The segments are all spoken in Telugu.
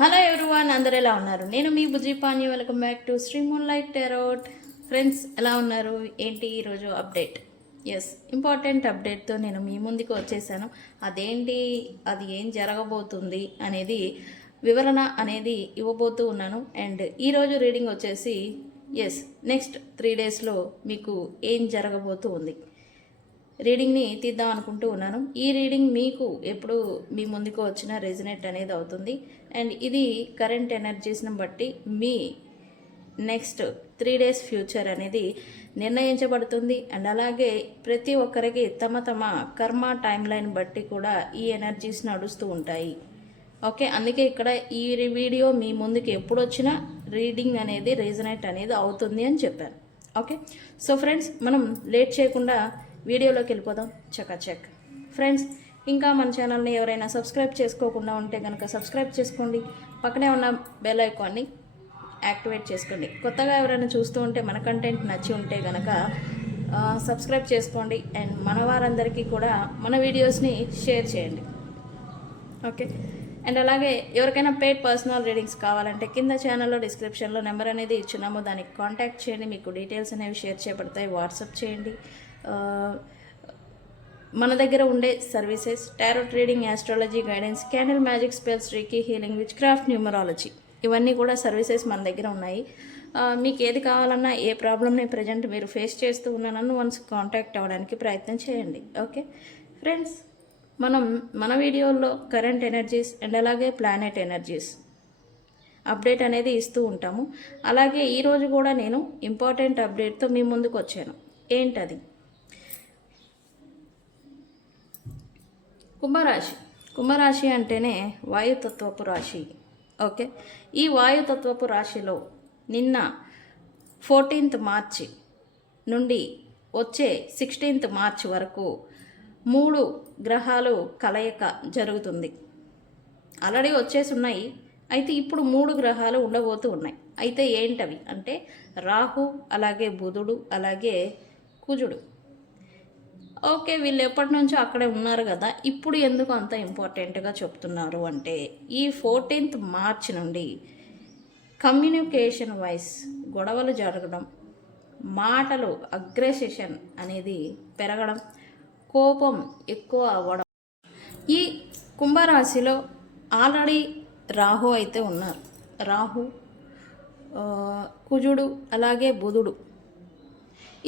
హలో ఎవ్రీవన్, అందరు ఎలా ఉన్నారు? నేను మీ Bujji Pani. Welcome back to Sri moonlight tarot. Friends, ఎలా ఉన్నారు? ఏంటి ఈరోజు అప్డేట్? ఎస్, ఇంపార్టెంట్ అప్డేట్తో నేను మీ ముందుకు వచ్చేసాను. అదేంటి, అది ఏం జరగబోతుంది అనేది వివరణ అనేది ఇవ్వబోతూ ఉన్నాను. అండ్ ఈరోజు రీడింగ్ వచ్చేసి నెక్స్ట్ 3 డేస్లో మీకు ఏం జరగబోతూ ఉంది రీడింగ్ని తీద్దాం అనుకుంటూ ఉన్నాను. ఈ రీడింగ్ మీకు ఎప్పుడు మీ ముందుకు వచ్చిన రెజినేట్ అనేది అవుతుంది. అండ్ ఇది కరెంట్ ఎనర్జీస్ని బట్టి మీ నెక్స్ట్ 3 డేస్ ఫ్యూచర్ అనేది నిర్ణయించబడుతుంది. అండ్ అలాగే ప్రతి ఒక్కరికి తమ తమ కర్మ టైం లైన్ బట్టి కూడా ఈ ఎనర్జీస్ నడుస్తూ ఉంటాయి. ఓకే, అందుకే ఇక్కడ ఈ వీడియో మీ ముందుకు ఎప్పుడు వచ్చినా రీడింగ్ అనేది రెజినేట్ అనేది అవుతుంది అని చెప్పాను. ఓకే, సో ఫ్రెండ్స్, మనం లేట్ చేయకుండా వీడియోలోకి వెళ్ళిపోదాం. చెక్ ఫ్రెండ్స్, ఇంకా మన ఛానల్ని ఎవరైనా సబ్స్క్రైబ్ చేసుకోకుండా ఉంటే కనుక సబ్స్క్రైబ్ చేసుకోండి. పక్కనే ఉన్న బెల్ ఐకాన్ని యాక్టివేట్ చేసుకోండి. కొత్తగా ఎవరైనా చూస్తూ ఉంటే మన కంటెంట్ నచ్చి ఉంటే కనుక సబ్స్క్రైబ్ చేసుకోండి. అండ్ మన వారందరికీ కూడా మన వీడియోస్ని షేర్ చేయండి. ఓకే, అండ్ అలాగే ఎవరికైనా పెయిడ్ పర్సనల్ రీడింగ్స్ కావాలంటే కింద ఛానల్లో డిస్క్రిప్షన్లో నెంబర్ అనేది ఇచ్చున్నాము. దానికి కాంటాక్ట్ చేయండి. మీకు డీటెయిల్స్ అనేవి షేర్ చేయబడతాయి. వాట్సాప్ చేయండి. మన దగ్గర ఉండే services tarot reading, astrology guidance, candle magic spells, reiki healing, which craft, numerology, ఇవన్నీ కూడా సర్వీసెస్ మన దగ్గర ఉన్నాయి. మీకు ఏది కావాలన్నా, ఏ ప్రాబ్లమ్ని ప్రజెంట్ మీరు ఫేస్ చేస్తూ ఉన్నానన్ను వన్స్ కాంటాక్ట్ అవ్వడానికి ప్రయత్నం చేయండి. ఓకే ఫ్రెండ్స్, మనం మన వీడియోల్లో కరెంట్ ఎనర్జీస్ అండ్ అలాగే ప్లానెట్ ఎనర్జీస్ అప్డేట్ అనేది ఇస్తూ ఉంటాము. అలాగే ఈరోజు కూడా నేను ఇంపార్టెంట్ అప్డేట్తో మీ ముందుకు వచ్చాను. ఏంటది? కుంభరాశి అంటేనే వాయుతత్వపు రాశి. ఓకే, ఈ వాయుతత్వపు రాశిలో నిన్న 14th మార్చి నుండి వచ్చే 16th మార్చి వరకు 3 గ్రహాలు కలయిక జరుగుతుంది. ఆల్రెడీ వచ్చేసి ఉన్నాయి. అయితే ఇప్పుడు 3 గ్రహాలు ఉండబోతూ ఉన్నాయి. అయితే ఏంటవి అంటే రాహు, అలాగే బుధుడు, అలాగే కుజుడు. ఓకే, వీళ్ళు ఎప్పటి నుంచో అక్కడే ఉన్నారు కదా, ఇప్పుడు ఎందుకు అంత ఇంపార్టెంట్గా చెప్తున్నారు అంటే ఈ 14th మార్చ్ నుండి కమ్యూనికేషన్ వైజ్ గొడవలు జరగడం, మాటలు అగ్రెసిషన్ అనేది పెరగడం, కోపం ఎక్కువ అవ్వడం. ఈ కుంభరాశిలో ఆల్రెడీ రాహు అయితే ఉన్నారు. రాహు, కుజుడు, అలాగే బుధుడు,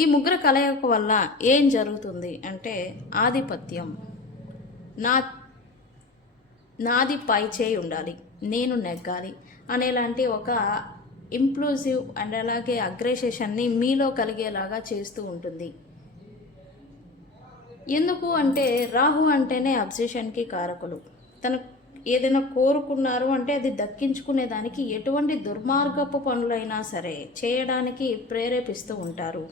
ఈ ముగ్గురు కలయిక వల్ల ఏం జరుగుతుంది అంటే ఆధిపత్యం, నాది పై చేయి ఉండాలి, నేను నెగ్గాలి అనేలాంటి ఒక ఇంప్లూసివ్ అండ్ అలాగే అగ్రెషన్ని మీలో కలిగేలాగా చేస్తూ ఉంటుంది. ఎందుకు అంటే రాహు అంటేనే అబ్సెషన్కి కారకులు. తను ఏదైనా కోరుకున్నారు అంటే అది దక్కించుకునేదానికి ఎటువంటి దుర్మార్గపు పనులైనా సరే చేయడానికి ప్రేరేపిస్తూ ఉంటారు.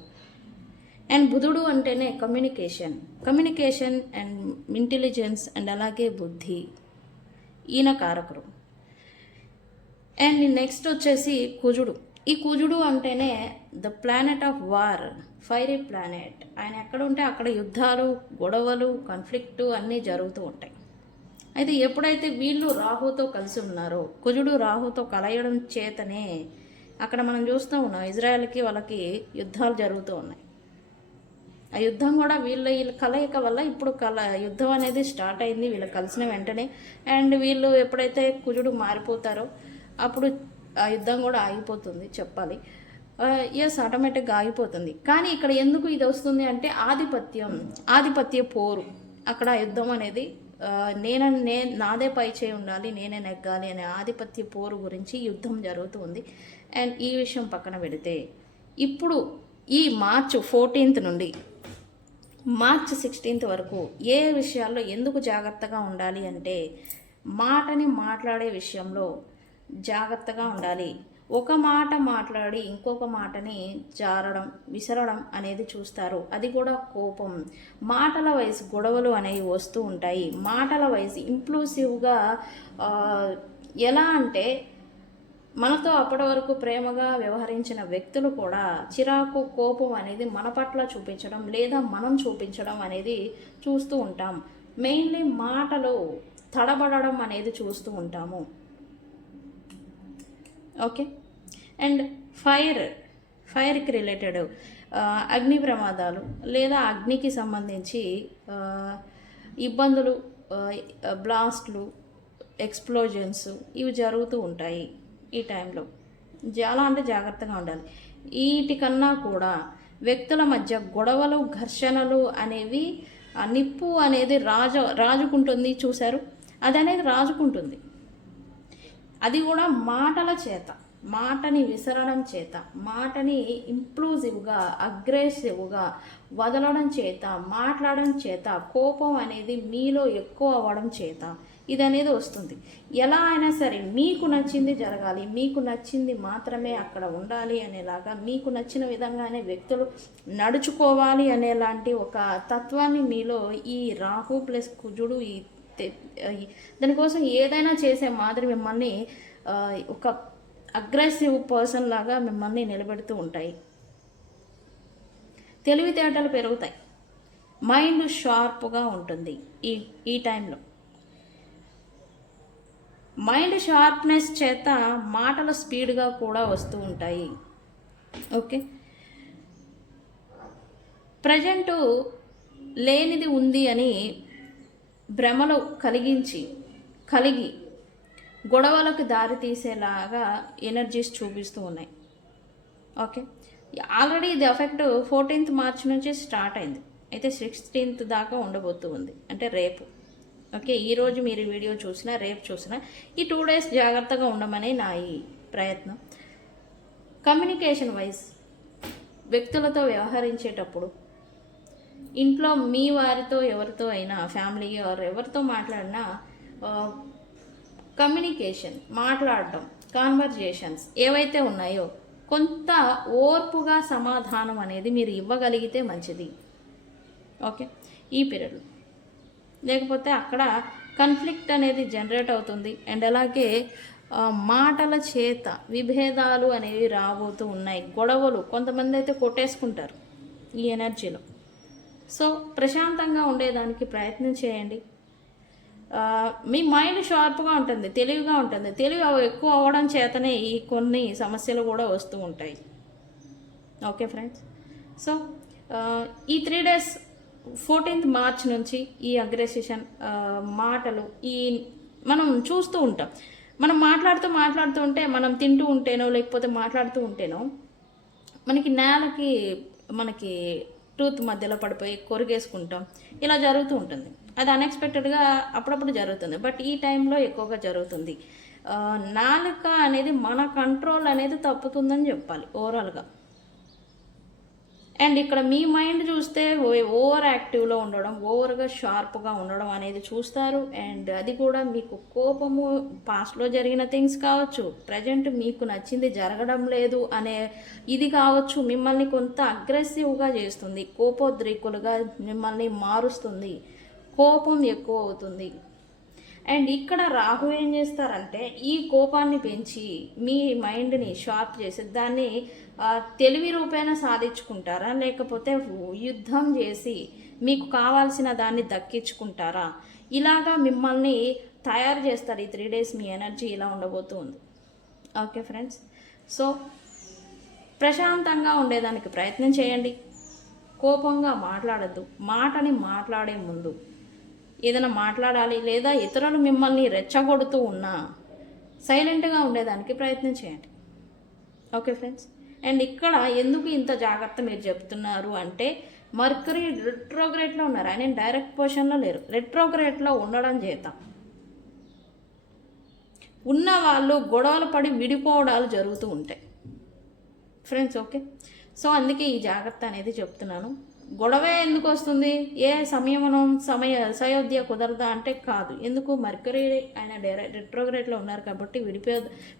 అండ్ బుధుడు అంటేనే కమ్యూనికేషన్ అండ్ ఇంటెలిజెన్స్ అండ్ అలాగే బుద్ధి, ఈయన కారకుడు. అండ్ నెక్స్ట్ వచ్చేసి కుజుడు. ఈ కుజుడు అంటేనే the planet of war, fiery planet. ఆయన ఎక్కడ ఉంటే అక్కడ యుద్ధాలు, గొడవలు, కాన్ఫ్లిక్టు అన్నీ జరుగుతూ ఉంటాయి. అయితే ఎప్పుడైతే వీళ్ళు రాహుతో కలిసి ఉన్నారో, కుజుడు రాహుతో కలయడం చేతనే అక్కడ మనం చూస్తూ ఉన్నాం ఇజ్రాయెల్కి వాళ్ళకి యుద్ధాలు జరుగుతూ ఉన్నాయి. ఆ యుద్ధం కూడా వీళ్ళ కలయిక వల్ల ఇప్పుడు యుద్ధం అనేది స్టార్ట్ అయింది వీళ్ళు కలిసిన వెంటనే. అండ్ వీళ్ళు ఎప్పుడైతే కుజుడు మారిపోతారో అప్పుడు ఆ యుద్ధం కూడా ఆగిపోతుంది చెప్పాలి. ఆటోమేటిక్గా ఆగిపోతుంది. కానీ ఇక్కడ ఎందుకు ఇది వస్తుంది అంటే ఆధిపత్య పోరు. అక్కడ యుద్ధం అనేది నాదే పై చేయి ఉండాలి, నేనే నెగ్గాలి అనే ఆధిపత్య పోరు గురించి యుద్ధం జరుగుతుంది. అండ్ ఈ విషయం పక్కన పెడితే ఇప్పుడు ఈ మార్చ్ 14th నుండి మార్చ్ 16th వరకు ఏ విషయాల్లో ఎందుకు జాగ్రత్తగా ఉండాలి అంటే మాటని మాట్లాడే విషయంలో జాగ్రత్తగా ఉండాలి. ఒక మాట మాట్లాడి ఇంకొక మాటని జారడం, విసరడం అనేది చూస్తారు. అది కూడా కోపం, మాటల వయసు గొడవలు అనేవి వస్తూ ఉంటాయి. మాటల వయసు ఇంప్లూసివ్గా ఎలా అంటే మనతో అప్పటి వరకు ప్రేమగా వ్యవహరించిన వ్యక్తులు కూడా చిరాకు, కోపం అనేది మన పట్ల చూపించడం లేదా మనం చూపించడం అనేది చూస్తూ ఉంటాం. మెయిన్లీ మాటలు తడబడడం అనేది చూస్తూ ఉంటాము. ఓకే. అండ్ ఫైర్ ఫైర్కి రిలేటెడ్ అగ్ని ప్రమాదాలు లేదా అగ్నికి సంబంధించి ఆ, ఇబ్బందులు, బ్లాస్ట్లు, ఎక్స్ప్లోజన్స్ ఇవి జరుగుతూ ఉంటాయి ఈ టైంలో. చాలా అంటే జాగ్రత్తగా ఉండాలి. వీటికన్నా కూడా వ్యక్తుల మధ్య గొడవలు, ఘర్షణలు అనేవి, ఆ నిప్పు అనేది రాజుకుంటుంది చూశారు, అది అనేది రాజుకుంటుంది. అది కూడా మాటల చేత, మాటని విసరడం చేత, మాటని ఇంప్లూజివ్గా, అగ్రెసివ్గా వదలడం చేత, మాట్లాడడం చేత, కోపం అనేది మీలో ఎక్కువ అవ్వడం చేత ఇది అనేది వస్తుంది. ఎలా అయినా సరే మీకు నచ్చింది జరగాలి, మీకు నచ్చింది మాత్రమే అక్కడ ఉండాలి అనేలాగా, మీకు నచ్చిన విధంగానే వ్యక్తులు నడుచుకోవాలి అనేలాంటి ఒక తత్వాన్ని మీలో ఈ రాహు ప్లస్ కుజుడు దానికోసం ఏదైనా చేసే మాదిరి మిమ్మల్ని ఒక అగ్రెసివ్ పర్సన్ లాగా మిమ్మల్ని నిలబెడుతూ ఉంటాయి. తెలివితేటలు పెరుగుతాయి, మైండ్ షార్ప్గా ఉంటుంది ఈ టైంలో. మైండ్ షార్ప్నెస్ చేత మాటలు స్పీడ్గా కూడా వస్తూ ఉంటాయి. ఓకే. ప్రజెంటు లేనిది ఉంది అని భ్రమలు కలిగి గొడవలకు దారి తీసేలాగా ఎనర్జీస్ చూపిస్తూ ఉన్నాయి. ఓకే. ఆల్రెడీ ఇది ఎఫెక్ట్ 14th మార్చ్ నుంచి స్టార్ట్ అయింది, అయితే 16th దాకా ఉండబోతూ ఉంది, అంటే రేపు. ఓకే. ఈరోజు మీరు వీడియో చూసినా రేపు చూసినా ఈ 2 days జాగ్రత్తగా ఉండమని నా ఈ ప్రయత్నం. కమ్యూనికేషన్ వైజ్ వ్యక్తులతో వ్యవహరించేటప్పుడు, ఇంట్లో మీ వారితో ఎవరితో అయినా, ఫ్యామిలీ ఎవరితో మాట్లాడినా కమ్యూనికేషన్, మాట్లాడటం, కాన్వర్జేషన్స్ ఏవైతే ఉన్నాయో కొంత ఓర్పుగా సమాధానం అనేది మీరు ఇవ్వగలిగితే మంచిది. ఓకే. ఈ పీరియడ్లో లేకపోతే అక్కడ కన్ఫ్లిక్ట్ అనేది జనరేట్ అవుతుంది. అండ్ అలాగే మాటల చేత విభేదాలు అనేవి రాబోతూ ఉన్నాయి. గొడవలు, కొంతమంది అయితే కొట్టేసుకుంటారు ఈ ఎనర్జీలో. సో ప్రశాంతంగా ఉండేదానికి ప్రయత్నం చేయండి. మీ మైండ్ షార్ప్గా ఉంటుంది, తెలివిగా ఉంటుంది. తెలివి ఎక్కువ అవ్వడం చేతనే ఈ కొన్ని సమస్యలు కూడా వస్తూ ఉంటాయి. Okay friends. సో ఈ 3 days 14th మార్చ్ నుంచి ఈ అగ్రెసిషన్ మాటలు ఈ మనం చూస్తూ ఉంటాం. మనం మాట్లాడుతూ ఉంటే, మనం తింటూ ఉంటేనో లేకపోతే మాట్లాడుతూ ఉంటేనో మనకి టూత్ మధ్యలో పడిపోయి కొరిగేసుకుంటాం, ఇలా జరుగుతూ ఉంటుంది. అది అన్ఎక్స్పెక్టెడ్గా అప్పుడప్పుడు జరుగుతుంది, బట్ ఈ టైంలో ఎక్కువగా జరుగుతుంది. నాలుక అనేది మన కంట్రోల్ అనేది తప్పుతుందని చెప్పాలి ఓవరాల్గా. అండ్ ఇక్కడ మీ మైండ్ చూస్తే ఓవర్ యాక్టివ్లో ఉండడం, ఓవర్గా షార్ప్గా ఉండడం అనేది చూస్తారు. అండ్ అది కూడా మీకు కోపము, పాస్ట్లో జరిగిన థింగ్స్ కావచ్చు, ప్రజెంట్ మీకు నచ్చింది జరగడం లేదు అనే ఇది కావచ్చు, మిమ్మల్ని కొంత అగ్రెసివ్గా చేస్తుంది, కోపోద్రిక్తులుగా మిమ్మల్ని మారుస్తుంది, కోపం ఎక్కువ అవుతుంది. అండ్ ఇక్కడ రాహు ఏం చేస్తారంటే ఈ కోపాన్ని పెంచి మీ మైండ్ని షార్ప్ చేసి దాన్ని తెలివి రూపేణ సాధించుకుంటారా, లేకపోతే యుద్ధం చేసి మీకు కావాల్సిన దాన్ని దక్కించుకుంటారా, ఇలాగా మిమ్మల్ని తయారు చేస్తారు. ఈ 3 days మీ ఎనర్జీ ఇలా ఉండబోతుంది. Okay friends. సో ప్రశాంతంగా ఉండేదానికి ప్రయత్నం చేయండి. కోపంగా మాట్లాడద్దు. మాటని మాట్లాడే ముందు ఏదైనా మాట్లాడాలి లేదా ఇతరులు మిమ్మల్ని రెచ్చగొడుతూ ఉన్నా సైలెంట్గా ఉండేదానికి ప్రయత్నం చేయండి. Okay friends. అండ్ ఇక్కడ ఎందుకు ఇంత జాగ్రత్త మీరు చెప్తున్నారు అంటే, మర్కరీ రెట్రోగ్రేడ్లో ఉన్నారు, ఆయన డైరెక్ట్ పొజిషన్లో లేరు, రెట్రోగ్రేడ్లో ఉండడం చేత ఉన్న వాళ్ళు గొడవలు పడి విడిపోవడాలు జరుగుతూ ఉంటాయి ఫ్రెండ్స్. ఓకే. సో అందుకే ఈ జాగ్రత్త అనేది చెప్తున్నాను. గొడవే ఎందుకు వస్తుంది, ఏ సయోధ్య కుదరదా అంటే కాదు. ఎందుకు, మర్కరీ ఆయన రెట్రోగ్రేడ్లో ఉన్నారు కాబట్టి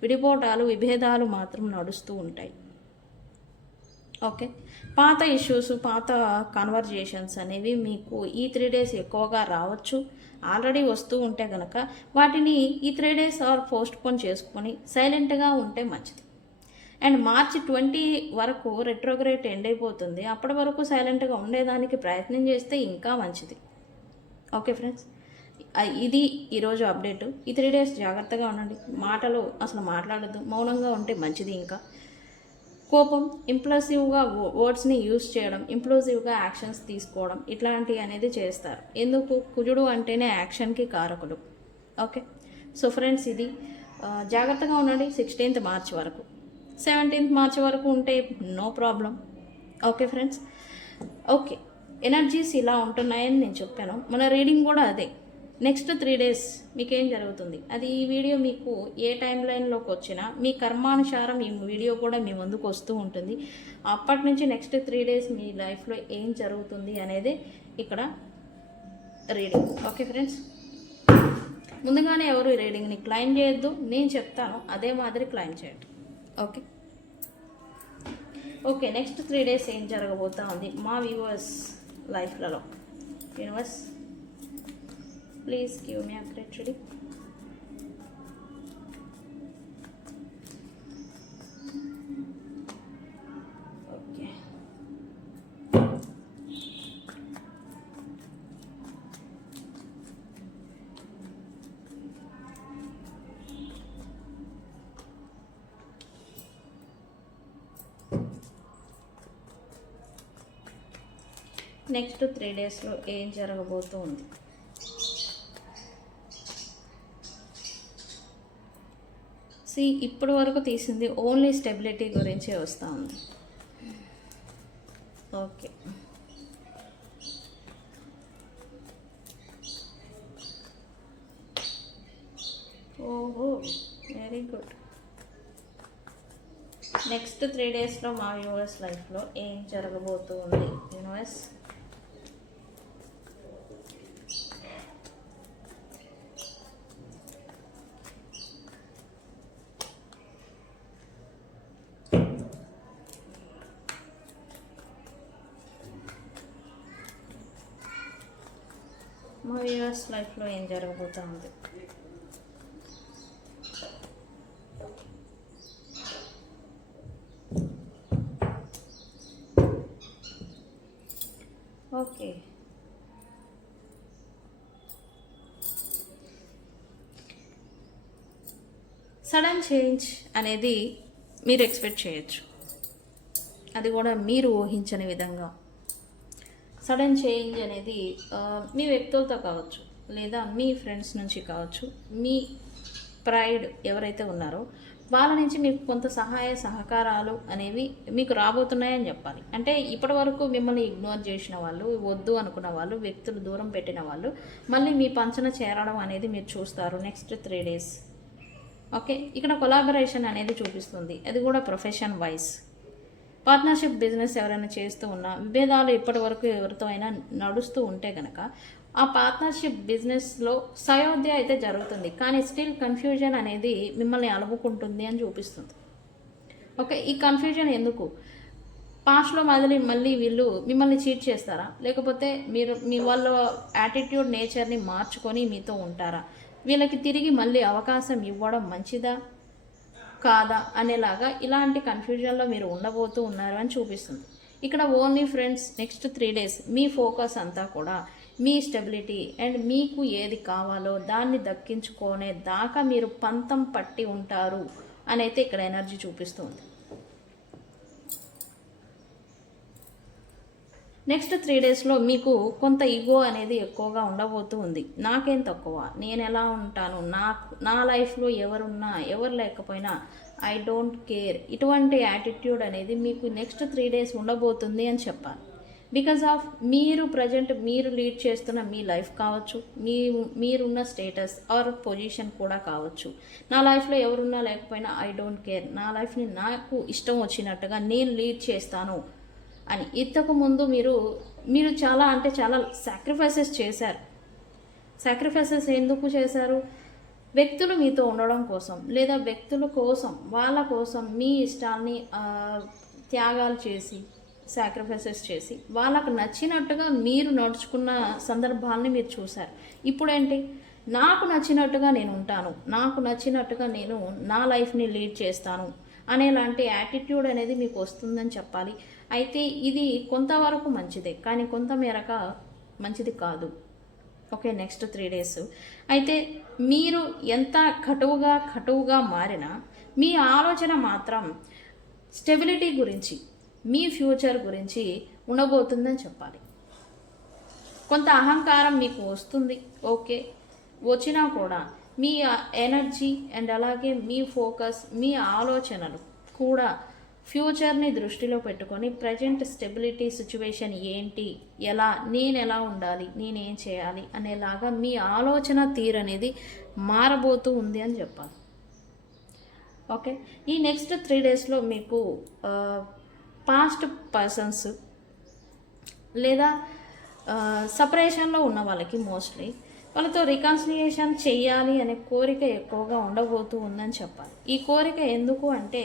విడిపోవటాలు, విభేదాలు మాత్రం నడుస్తూ ఉంటాయి. ఓకే. పాత ఇష్యూస్, పాత కన్వర్జేషన్స్ అనేవి మీకు ఈ 3 days ఎక్కువగా రావచ్చు. ఆల్రెడీ వస్తూ ఉంటే కనుక వాటిని ఈ 3 days పోస్ట్పోన్ చేసుకొని సైలెంట్గా ఉంటే మంచిది. అండ్ మార్చి 20 వరకు రెట్రోగ్రేడ్ ఎండ్ అయిపోతుంది. అప్పటి వరకు సైలెంట్గా ఉండేదానికి ప్రయత్నం చేస్తే ఇంకా మంచిది. Okay friends. ఇది ఈరోజు అప్డేటు. ఈ 3 డేస్ జాగ్రత్తగా ఉండండి. మాటలు అసలు మాట్లాడద్దు, మౌనంగా ఉంటే మంచిది. ఇంకా కోపం, ఇంప్లసివ్గా వర్డ్స్ని యూజ్ చేయడం, ఇంప్లసివ్గా యాక్షన్స్ తీసుకోవడం ఇట్లాంటివి అనేది చేస్తారు. ఎందుకు? కుజుడు అంటేనే యాక్షన్కి కారకుడు. ఓకే, సో ఫ్రెండ్స్ ఇది జాగ్రత్తగా ఉండండి 16th మార్చ్ వరకు. 17th మార్చ్ వరకు ఉంటే no problem. Okay friends, okay, energies ఇలా ఉంటున్నాయని నేను చెప్పాను. మన రీడింగ్ కూడా అదే. నెక్స్ట్ 3 డేస్ మీకేం జరుగుతుంది అది ఈ వీడియో మీకు ఏ టైం లైన్లోకి వచ్చినా మీ కర్మానుసారం ఈ వీడియో కూడా మీ ముందుకు వస్తూ ఉంటుంది. అప్పటి నుంచి నెక్స్ట్ 3 డేస్ మీ లైఫ్లో ఏం జరుగుతుంది అనేది ఇక్కడ రీడింగ్. ఓకే ఫ్రెండ్స్, ముందుగానే ఎవరు ఈ రీడింగ్ని క్లైమ్ చేయొద్దు. నేను చెప్తాను అదే మాదిరి క్లైమ్ చేయండి. ఓకే ఓకే, నెక్స్ట్ 3 డేస్ ఏం జరగబోతా ఉంది మా వ్యూవర్స్ లైఫ్లలో. Universe please give me accurate reading. Okay, next 3 డేస్లో ఏం జరగబోతూ ఉంది. ఇప్పటి వరకు తీసింది ఓన్లీ స్టెబిలిటీ గురించే వస్తూ ఉంది. ఓకే, ఓహో వెరీ గుడ్. నెక్స్ట్ 3 డేస్లో మా వ్యూవర్స్ లైఫ్లో ఏం జరగబోతూ ఉంది యూనివర్స్. మా వ్యూవర్స్ లైఫ్లో ఏం జరగబోతూ ఉంది. ఓకే, సడన్ చేంజ్ అనేది మీరు ఎక్స్పెక్ట్ చేయొచ్చు. అది కూడా మీరు ఊహించని విధంగా సడన్ చేంజ్ అనేది మీ వ్యక్తులతో కావచ్చు, లేదా మీ ఫ్రెండ్స్ నుంచి కావచ్చు, మీ ప్రైడ్ ఎవరైతే ఉన్నారో వాళ్ళ నుంచి మీకు కొంత సహాయ సహకారాలు అనేవి మీకు రాబోతున్నాయని చెప్పాలి. అంటే ఇప్పటి వరకు మిమ్మల్ని ఇగ్నోర్ చేసిన వాళ్ళు, వద్దు అనుకున్న వాళ్ళు, వ్యక్తులు దూరం పెట్టిన వాళ్ళు మళ్ళీ మీ పంచన చేరడం అనేది మీరు చూస్తారు నెక్స్ట్ 3 డేస్. ఓకే, ఇక్కడ కొలాబరేషన్ అనేది చూపిస్తుంది. అది కూడా ప్రొఫెషన్ వైజ్. పార్ట్నర్షిప్ బిజినెస్ ఎవరైనా చేస్తూ ఉన్నా, విభేదాలు ఇప్పటి వరకు ఎవరితో అయినా నడుస్తూ ఉంటే కనుక ఆ పార్ట్నర్షిప్ బిజినెస్లో సయోధ్య అయితే జరుగుతుంది, కానీ స్టిల్ కన్ఫ్యూజన్ అనేది మిమ్మల్ని అలుముకుంటుంది అని చూపిస్తుంది. ఓకే, ఈ కన్ఫ్యూజన్ ఎందుకు? పాస్ట్లో మళ్ళీ వీళ్ళు మిమ్మల్ని చీట్ చేస్తారా, లేకపోతే మీరు మీ వాళ్ళ యాటిట్యూడ్ నేచర్ని మార్చుకొని మీతో ఉంటారా, వీళ్ళకి తిరిగి మళ్ళీ అవకాశం ఇవ్వడం మంచిదా కాదా అనేలాగా ఇలాంటి కన్ఫ్యూజన్లో మీరు ఉండబోతూ ఉన్నారు అని చూపిస్తుంది. ఇక్కడ ఓన్లీ ఫ్రెండ్స్ నెక్స్ట్ 3 డేస్ మీ ఫోకస్ అంతా కూడా మీ స్టెబిలిటీ అండ్ మీకు ఏది కావాలో దాన్ని దక్కించుకునే దాకా మీరు పంతం పట్టి ఉంటారు అని అయితే ఇక్కడ ఎనర్జీ చూపిస్తుంది. నెక్స్ట్ 3 డేస్లో మీకు కొంత ఈగో అనేది ఎక్కువగా ఉండబోతూ ఉంది. నాకేం తక్కువ, నేను ఎలా ఉంటాను, నా లైఫ్లో ఎవరున్నా ఎవరు లేకపోయినా ఐ డోంట్ కేర్, ఇటువంటి యాటిట్యూడ్ అనేది మీకు నెక్స్ట్ 3 డేస్ ఉండబోతుంది అని చెప్పాలి. బికాజ్ ఆఫ్ మీరు ప్రజెంట్ మీరు లీడ్ చేస్తున్న మీ లైఫ్ కావచ్చు, మీరున్న స్టేటస్ ఆర్ పొజిషన్ కూడా కావచ్చు. నా లైఫ్లో ఎవరున్నా లేకపోయినా ఐ డోంట్ కేర్, నా లైఫ్ని నాకు ఇష్టం వచ్చినట్టుగా నేను లీడ్ చేస్తాను అని. ఇంతకుముందు మీరు చాలా చాలా సాక్రిఫైసెస్ చేశారు. సాక్రిఫైసెస్ ఎందుకు చేశారు? వ్యక్తులు మీతో ఉండడం కోసం, లేదా వ్యక్తుల కోసం, వాళ్ళ కోసం మీ ఇష్టాల్ని త్యాగాలు చేసి, సాక్రిఫైసెస్ చేసి వాళ్ళకు నచ్చినట్టుగా మీరు నడుచుకున్న సందర్భాలని మీరు చూశారు. ఇప్పుడేంటి? నాకు నచ్చినట్టుగా నేను ఉంటాను, నాకు నచ్చినట్టుగా నేను నా లైఫ్ని లీడ్ చేస్తాను అనేలాంటి యాటిట్యూడ్ అనేది మీకు వస్తుందని చెప్పాలి. అయితే ఇది కొంతవరకు మంచిదే, కానీ కొంత మేరకు మంచిది కాదు. Okay, next 3 days. అయితే మీరు ఎంత కటువుగా మారినా మీ ఆలోచన మాత్రం స్టెబిలిటీ గురించి, మీ ఫ్యూచర్ గురించి ఉండబోతుందని చెప్పాలి. కొంత అహంకారం మీకు వస్తుంది, ఓకే, వచ్చినా కూడా మీ ఎనర్జీ అండ్ అలాగే మీ ఫోకస్, మీ ఆలోచనలు కూడా ఫ్యూచర్ని దృష్టిలో పెట్టుకొని ప్రజెంట్ స్టెబిలిటీ సిచ్యువేషన్ ఏంటి, నేను ఎలా ఉండాలి, నేనేం చేయాలి అనేలాగా మీ ఆలోచన తీరు అనేది మారబోతూ ఉంది అని చెప్పాలి. ఓకే, ఈ నెక్స్ట్ 3 డేస్లో మీకు పాస్ట్ పర్సన్స్ లేదా సపరేషన్లో ఉన్న వాళ్ళకి మోస్ట్లీ వాళ్ళతో రికన్సిలియేషన్ చేయాలి అనే కోరిక ఎక్కువగా ఉండబోతూ ఉందని చెప్పాలి. ఈ కోరిక ఎందుకు అంటే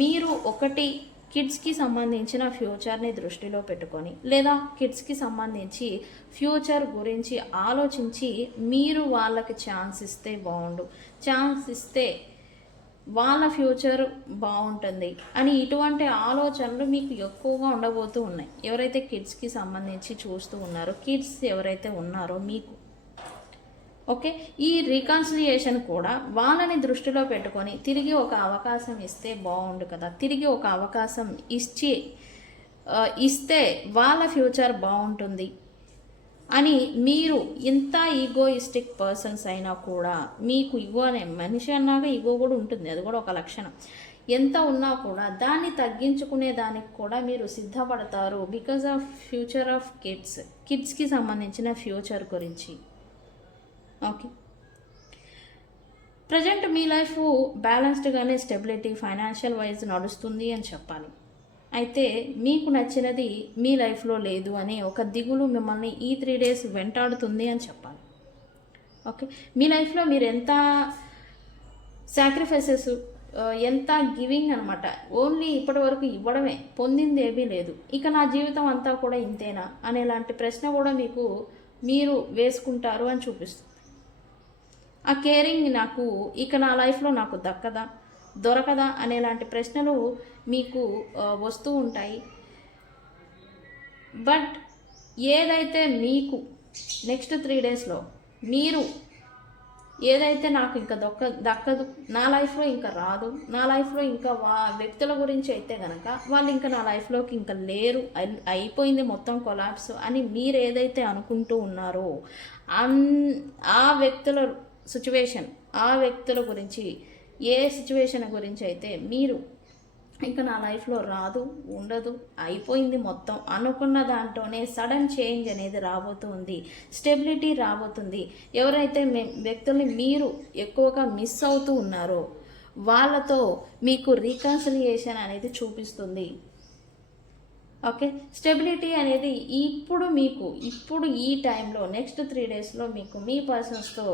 మీరు ఒకటి కిడ్స్కి సంబంధించిన ఫ్యూచర్ని దృష్టిలో పెట్టుకొని లేదా కిడ్స్కి సంబంధించి ఫ్యూచర్ గురించి ఆలోచించి మీరు వాళ్ళకి ఛాన్స్ ఇస్తే బాగుండు, ఛాన్స్ ఇస్తే వాళ్ళ ఫ్యూచర్ బాగుంటుంది అని ఇటువంటి ఆలోచనలు మీకు ఎక్కువగా ఉండబోతూ ఉన్నాయి. ఎవరైతే కిడ్స్కి సంబంధించి చూస్తూ ఉన్నారో, కిడ్స్ ఎవరైతే ఉన్నారో మీకు, ఓకే, ఈ రికన్సిలియేషన్ కూడా వాళ్ళని దృష్టిలో పెట్టుకొని తిరిగి ఒక అవకాశం ఇస్తే బాగుండు కదా, తిరిగి ఒక అవకాశం ఇస్తే వాళ్ళ ఫ్యూచర్ బాగుంటుంది అని మీరు ఇంత ఈగోయిస్టిక్ పర్సన్స్ అయినా కూడా, మీకు ఈగో అనే మనిషి అన్నాక ఈగో కూడా ఉంటుంది, అది కూడా ఒక లక్షణం, ఎంత ఉన్నా కూడా దాన్ని తగ్గించుకునే దానికి కూడా మీరు సిద్ధపడతారు బికాజ్ ఆఫ్ ఫ్యూచర్ ఆఫ్ కిడ్స్కి సంబంధించిన ఫ్యూచర్ గురించి. ఓకే, ప్రజెంట్ మీ లైఫ్ బ్యాలెన్స్డ్గానే స్టెబిలిటీ ఫైనాన్షియల్ వైజ్ నడుస్తుంది అని చెప్పాలి. అయితే మీకు నచ్చినది మీ లైఫ్లో లేదు అనే ఒక దిగులు మిమ్మల్ని ఈ 3 డేస్ వెంటాడుతుంది అని చెప్పాలి. ఓకే, మీ లైఫ్లో మీరు ఎంత సాక్రిఫైసెస్, ఎంత గివింగ్ అనమాట, ఓన్లీ ఇప్పటి వరకు ఇవ్వడమే, పొందింది ఏమీ లేదు, ఇక నా జీవితం అంతా కూడా ఇంతేనా అనేలాంటి ప్రశ్న కూడా మీరు వేసుకుంటారు అని చూపిస్తుంది. ఆ కేరింగ్ ఇక నా లైఫ్లో నాకు దొరకదా అనేలాంటి ప్రశ్నలు మీకు వస్తూ ఉంటాయి. బట్ ఏదైతే మీకు నెక్స్ట్ 3 డేస్లో మీరు ఏదైతే నాకు ఇంకా దక్కదు, నా లైఫ్లో ఇంకా రాదు, నా లైఫ్లో ఇంకా వ్యక్తుల గురించి అయితే కనుక వాళ్ళు ఇంకా నా లైఫ్లోకి ఇంకా లేరు, అయిపోయింది మొత్తం కొలాప్స్ అని మీరు ఏదైతే అనుకుంటూ ఉన్నారో ఆ వ్యక్తుల సిచ్యువేషన్, ఆ వ్యక్తుల గురించి, ఏ సిచ్యువేషన్ గురించి అయితే మీరు ఇంకా నా లైఫ్లో రాదు, ఉండదు, అయిపోయింది మొత్తం అనుకున్న దాంట్లోనే సడన్ చేంజ్ అనేది రాబోతుంది, స్టెబిలిటీ రాబోతుంది. ఎవరైతే వ్యక్తుల్ని మీరు ఎక్కువగా మిస్ అవుతూ ఉన్నారో వాళ్ళతో మీకు రీకన్సిలియేషన్ అనేది చూపిస్తుంది. ఓకే, స్టెబిలిటీ అనేది ఇప్పుడు ఈ టైంలో నెక్స్ట్ 3 డేస్లో మీకు మీ పర్సన్స్తో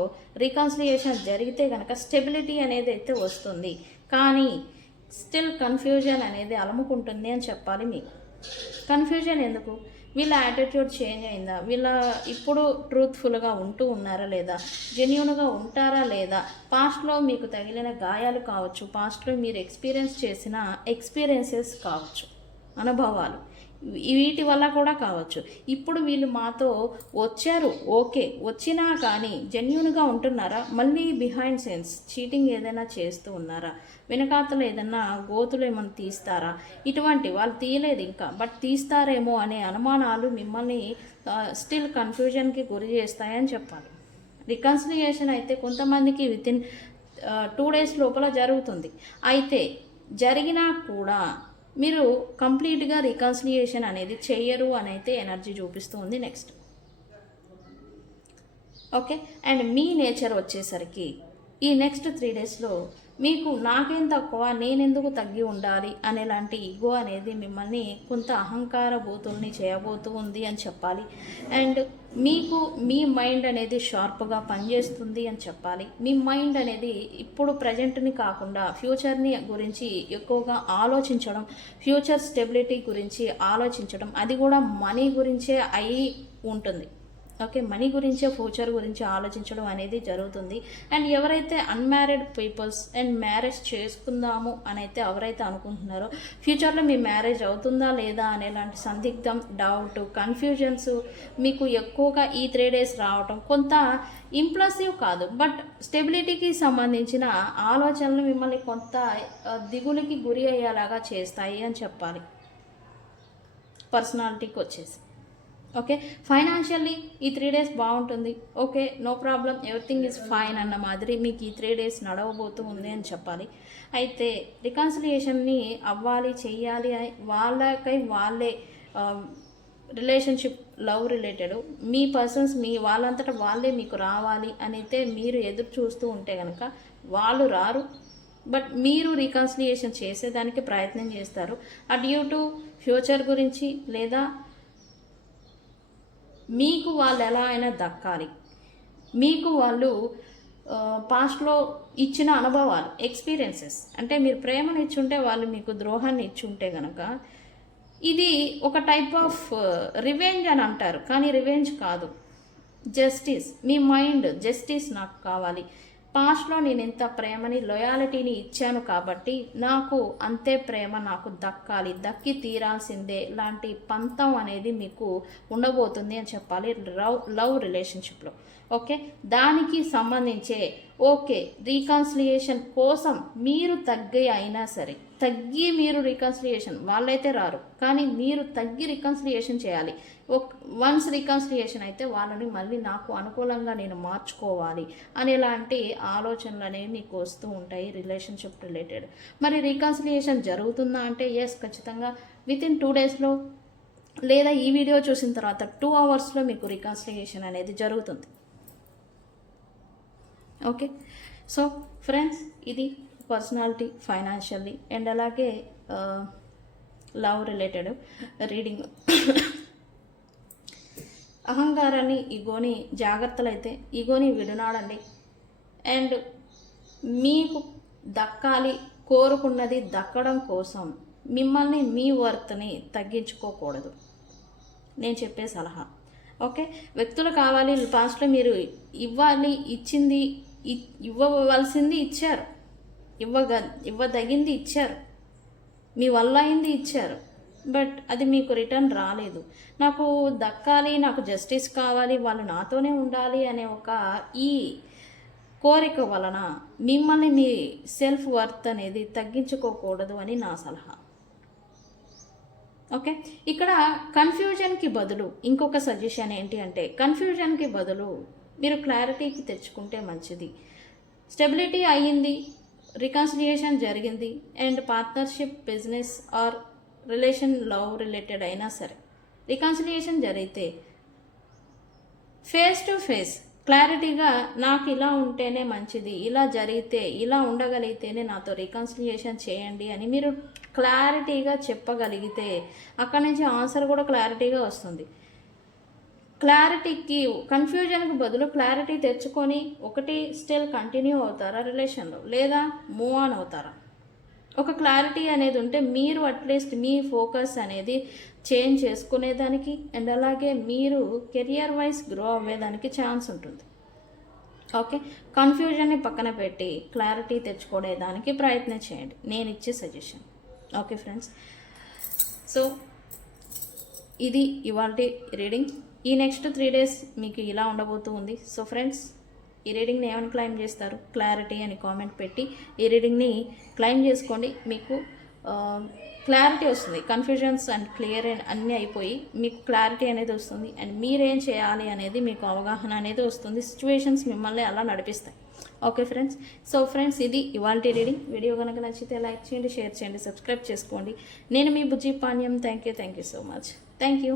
రికన్సిలియేషన్ జరిగితే కనుక స్టెబిలిటీ అనేది అయితే వస్తుంది. కానీ స్టిల్ కన్ఫ్యూజన్ అనేది అలముకుంటుంది అని చెప్పాలి. మీకు కన్ఫ్యూజన్ ఎందుకు? వీళ్ళ యాటిట్యూడ్ చేంజ్ అయిందా, వీళ్ళ ఇప్పుడు ట్రూత్ఫుల్గా ఉంటూ ఉన్నారా లేదా, జెన్యూన్గా ఉంటారా లేదా, పాస్ట్లో మీకు తగిలిన గాయాలు కావచ్చు, పాస్ట్లో మీరు ఎక్స్పీరియన్స్ చేసిన ఎక్స్పీరియన్సెస్ కావచ్చు, అనుభవాలు, వీటి వల్ల కూడా కావచ్చు. ఇప్పుడు వీళ్ళు మాతో వచ్చారు, ఓకే, వచ్చినా కానీ జెన్యూన్గా ఉంటున్నారా, మళ్ళీ బిహైండ్ సెన్స్ చీటింగ్ ఏదైనా చేస్తూ ఉన్నారా, వెనకాతలు ఏదైనా గోతులు ఏమైనా తీస్తారా, ఇటువంటి వాళ్ళు తీయలేదు ఇంకా, బట్ తీస్తారేమో అనే అనుమానాలు మిమ్మల్ని స్టిల్ కన్ఫ్యూజన్కి గురి చేస్తాయని చెప్పాలి. రికన్సిలియేషన్ అయితే కొంతమందికి వితిన్ 2 డేస్ లోపల జరుగుతుంది. అయితే జరిగినా కూడా మీరు కంప్లీట్గా రికన్సిలియేషన్ అనేది చెయ్యరు అని అయితే ఎనర్జీ చూపిస్తుంది next. Okay, and me nature వచ్చేసరికి ఈ నెక్స్ట్ 3 డేస్లో మీకు నాకేం తక్కువ, నేనెందుకు తగ్గి ఉండాలి అనేలాంటి ఈగో అనేది మిమ్మల్ని కొంత అహంకార భూతుల్ని చేయబోతూ ఉంది అని చెప్పాలి. అండ్ మీకు మీ మైండ్ అనేది షార్ప్గా పనిచేస్తుంది అని చెప్పాలి. మీ మైండ్ అనేది ఇప్పుడు ప్రజెంట్ని కాకుండా ఫ్యూచర్ని గురించి ఎక్కువగా ఆలోచించడం, ఫ్యూచర్ స్టెబిలిటీ గురించి ఆలోచించడం, అది కూడా మనీ గురించే అయి ఉంటుంది. ఓకే, మనీ గురించే ఫ్యూచర్ గురించి ఆలోచించడం అనేది జరుగుతుంది. అండ్ ఎవరైతే అన్మ్యారీడ్ పీపుల్స్ అండ్ మ్యారేజ్ చేసుకుందాము అని అయితే ఎవరైతే అనుకుంటున్నారో ఫ్యూచర్లో మీ మ్యారేజ్ అవుతుందా లేదా అనేలాంటి సందిగ్ధం, డౌట్, కన్ఫ్యూజన్స్ మీకు ఎక్కువగా ఈ 3 days రావటం కొంత ఇంప్లసివ్ కాదు, బట్ స్టెబిలిటీకి సంబంధించిన ఆలోచనలు మిమ్మల్ని కొంత దిగులుకి గురి అయ్యేలాగా చేస్తాయి అని చెప్పాలి పర్సనాలిటీకి వచ్చేసి. ఓకే, ఫైనాన్షియల్లీ ఈ 3 days బాగుంటుంది. Okay, no problem, everything is fine అన్న మాదిరి మీకు ఈ 3 days నడవబోతూ ఉంది అని చెప్పాలి. అయితే రికన్సిలియేషన్ని అవ్వాలి, చెయ్యాలి, వాళ్ళకై వాళ్ళే రిలేషన్షిప్, లవ్ రిలేటెడ్ మీ పర్సన్స్ మీ వాళ్ళంతటా వాళ్ళే మీకు రావాలి అని అయితే మీరు ఎదురు చూస్తూ ఉంటే కనుక వాళ్ళు రారు, బట్ మీరు రికన్సిలియేషన్ చేసేదానికి ప్రయత్నం చేస్తారు. డ్యూ టు ఫ్యూచర్ గురించి లేదా మీకు వాళ్ళు ఎలా అయినా దక్కాలి, మీకు వాళ్ళు పాస్ట్లో ఇచ్చిన అనుభవాలు, ఎక్స్పీరియన్సెస్, అంటే మీరు ప్రేమను ఇచ్చుంటే వాళ్ళు మీకు ద్రోహాన్ని ఇచ్చుంటే కనుక ఇది ఒక టైప్ ఆఫ్ రివెంజ్ అని అంటారు, కానీ రివెంజ్ కాదు, జస్టిస్. మీ మైండ్ జస్టిస్ నాకు కావాలి, పాస్ట్లో నేను ఇంత ప్రేమని, లాయాలిటీని ఇచ్చాను కాబట్టి నాకు అంతే ప్రేమ నాకు దక్కాలి, దక్కి తీరాల్సిందే లాంటి పంతం అనేది మీకు ఉండబోతుంది అని చెప్పాలి లవ్ రిలేషన్షిప్లో. ఓకే, దానికి సంబంధించే ఓకే రీకన్సిలియేషన్ కోసం మీరు అయినా సరే తగ్గి మీరు రికన్సిలియేషన్, వాళ్ళైతే రారు కానీ మీరు తగ్గి రికన్సిలియేషన్ చేయాలి. వన్స్ రికన్సిలియేషన్ అయితే వాళ్ళని మళ్ళీ నాకు అనుకూలంగా నేను మార్చుకోవాలి అనేలాంటి ఆలోచనలు అనేవి మీకు వస్తూ ఉంటాయి రిలేషన్షిప్ రిలేటెడ్. మరి రికన్సిలియేషన్ జరుగుతుందా అంటే ఎస్, ఖచ్చితంగా వితిన్ 2 daysలో లేదా ఈ వీడియో చూసిన తర్వాత 2 hours మీకు రికన్సిలియేషన్ అనేది జరుగుతుంది. ఓకే, సో ఫ్రెండ్స్, ఇది పర్సనాలిటీ, ఫైనాన్షియల్లీ అండ్ అలాగే లవ్ రిలేటెడ్ రీడింగ్. అహంకారాన్ని, ఈగోని జాగ్రత్తలు అయితే ఈగోని విడనాడండి. అండ్ మీకు దక్కాలి, కోరుకున్నది దక్కడం కోసం మిమ్మల్ని మీ వర్త్ని తగ్గించుకోకూడదు, నేను చెప్పే సలహా. ఓకే, వ్యక్తులు కావాలి, పాస్ట్లో మీరు ఇవ్వాలి, ఇవ్వవలసింది ఇచ్చారు, ఇవ్వదగింది ఇచ్చారు, మీ వల్ల అయింది ఇచ్చారు, బట్ అది మీకు రిటర్న్ రాలేదు. నాకు దక్కాలి, నాకు జస్టిస్ కావాలి, వాళ్ళు నాతోనే ఉండాలి అనే ఒక ఈ కోరిక వలన మిమ్మల్ని మీ సెల్ఫ్ వర్త్ అనేది తగ్గించుకోకూడదు అని నా సలహా. ఓకే, ఇక్కడ కన్ఫ్యూజన్కి బదులు ఇంకొక సజెషన్ ఏంటి అంటే, కన్ఫ్యూజన్కి బదులు మీరు క్లారిటీకి తెచ్చుకుంటే మంచిది. స్టెబిలిటీ అయ్యింది, రికన్సిలియేషన్ జరిగింది, and partnership, business are relation, love related అయినా సరే రికన్సిలియేషన్ జరిగితే ఫేస్ టు ఫేస్ క్లారిటీగా నాకు ఇలా ఉంటేనే మంచిది, ఇలా జరిగితే, ఇలా ఉండగలిగితేనే నాతో రికన్సిలియేషన్ చేయండి అని మీరు క్లారిటీగా చెప్పగలిగితే అక్కడి నుంచి ఆన్సర్ కూడా క్లారిటీగా వస్తుంది. క్లారిటీకి, కన్ఫ్యూజన్కి బదులు క్లారిటీ తెచ్చుకొని ఒకటి స్టిల్ కంటిన్యూ అవుతారా రిలేషన్లో, లేదా మూవ్ ఆన్ అవుతారా? ఒక క్లారిటీ అనేది ఉంటే మీరు అట్లీస్ట్ మీ ఫోకస్ అనేది చేంజ్ చేసుకునేదానికి అండ్ అలాగే మీరు కెరియర్ వైజ్ గ్రో అవ్వేదానికి ఛాన్స్ ఉంటుంది. ఓకే, కన్ఫ్యూజన్ని పక్కన పెట్టి క్లారిటీ తెచ్చుకునేదానికి ప్రయత్నం చేయండి, నేను ఇచ్చే సజెషన్. ఓకే ఫ్రెండ్స్, సో ఇది ఇవాల్టి రీడింగ్. ఈ నెక్స్ట్ 3 days మీకు ఇలా ఉండబోతూ ఉంది. సో ఫ్రెండ్స్, ఈ రీడింగ్ని ఏమైనా క్లైమ్ చేస్తారు క్లారిటీ అని కామెంట్ పెట్టి ఈ రీడింగ్ని క్లైమ్ చేసుకోండి. మీకు క్లారిటీ వస్తుంది, కన్ఫ్యూజన్స్ అండ్ క్లియర్ అన్నీ అయిపోయి మీకు క్లారిటీ అనేది వస్తుంది అండ్ మీరేం చేయాలి అనేది మీకు అవగాహన అనేది వస్తుంది. సిచ్యువేషన్స్ మిమ్మల్ని అలా నడిపిస్తాయి. ఓకే ఫ్రెండ్స్, సో ఫ్రెండ్స్, ఇది ఇవాల్టి రీడింగ్. వీడియో కనుక నచ్చితే లైక్ చేయండి, షేర్ చేయండి, సబ్స్క్రైబ్ చేసుకోండి. నేను మీ Bujji Panyam. Thank you so much. Thank you.